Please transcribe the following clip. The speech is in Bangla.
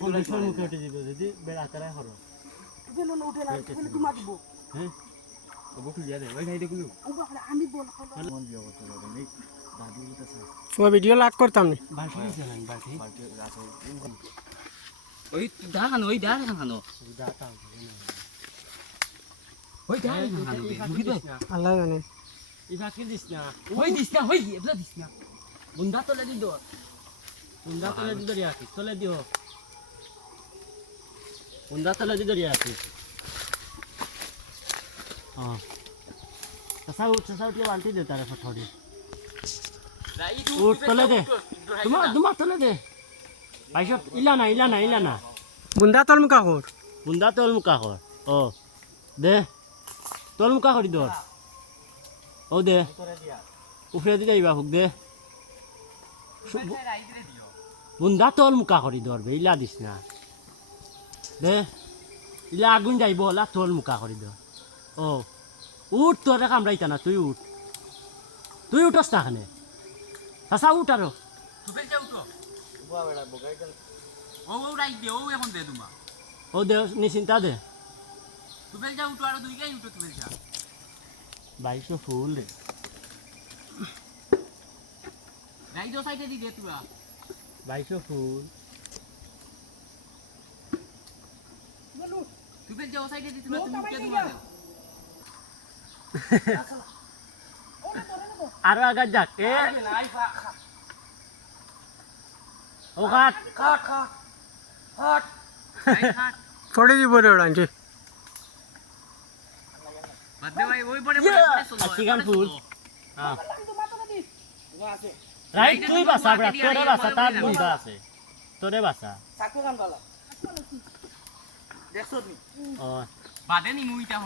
পুলিশের মুখে উঠে দিবে যদি বেড়াতারাই হরো বেল না উঠে না বেল তোমা দিব হ্যাঁ ওগো খুলিয়া দে ওই খাইতে খুলু ও বাবা আমি বল মন বিয়া করতে হবে এই দাদু কথা আছে ও ভিডিও লাগ করতাম নি বাকি জানেন বাকি আছে ওই দাঁড়ানো ওই দাঁড়ানো দাতা ওই দাঁড়ানো মুখি দে আল্লাহ জানে এই বাকি দিস না ওই দিস না ওই এবলা দিস না বুন্দা তোলে দি দো উন্দা তলে দি দরিয়া আছে তলে দিও উন্দা তলে দি দরিয়া আছে হ্যাঁ সাসা উঠিয়ে বালতি দে তারে ফটোড়ি উঠ তলে দে তোমা তলে দে পাইছত ইলা না বুন্দা তল মুকা কর বুন্দা তল মুকা কর ও দে তল মুকা করি দর ও দে উফরে দি যাইবা হুক দে বুন্দা তল মুকা করি দর ইলা দিস না দে ইলা আগুন যাইব ওলা তল মুকা করি দর ও উঠ তোরে কামড়াইতা না তুই উঠস না খানে চাচা উঠ আরো তুই যাও তো ও রাইট দে ও এখন দে তোমা ও দে নিশ্চিন্তা দে তুই যাও তো আর দুই গাই উঠো তুই যা 2200 ফুল দে রাইট সাইডে দি দে তুই 2200 ফুল বলু তুই যাও সাইডে দি তুমি কে তোমা ওরে ধরে নেব আরো আগা যাক এ ও কাট হাট ফড়ে দিব রে ওড়াঞ্চি বাদে ভাই ওই পরে চিকেন ফুল হ্যাঁ তোমা তোরে দিস রাইট তুই বাসা বড় তোরে বাসা তার বুন্দা আছে তোরে বাসা চাকু গান বালা দেখছ নি ও বাদে নি মুইটা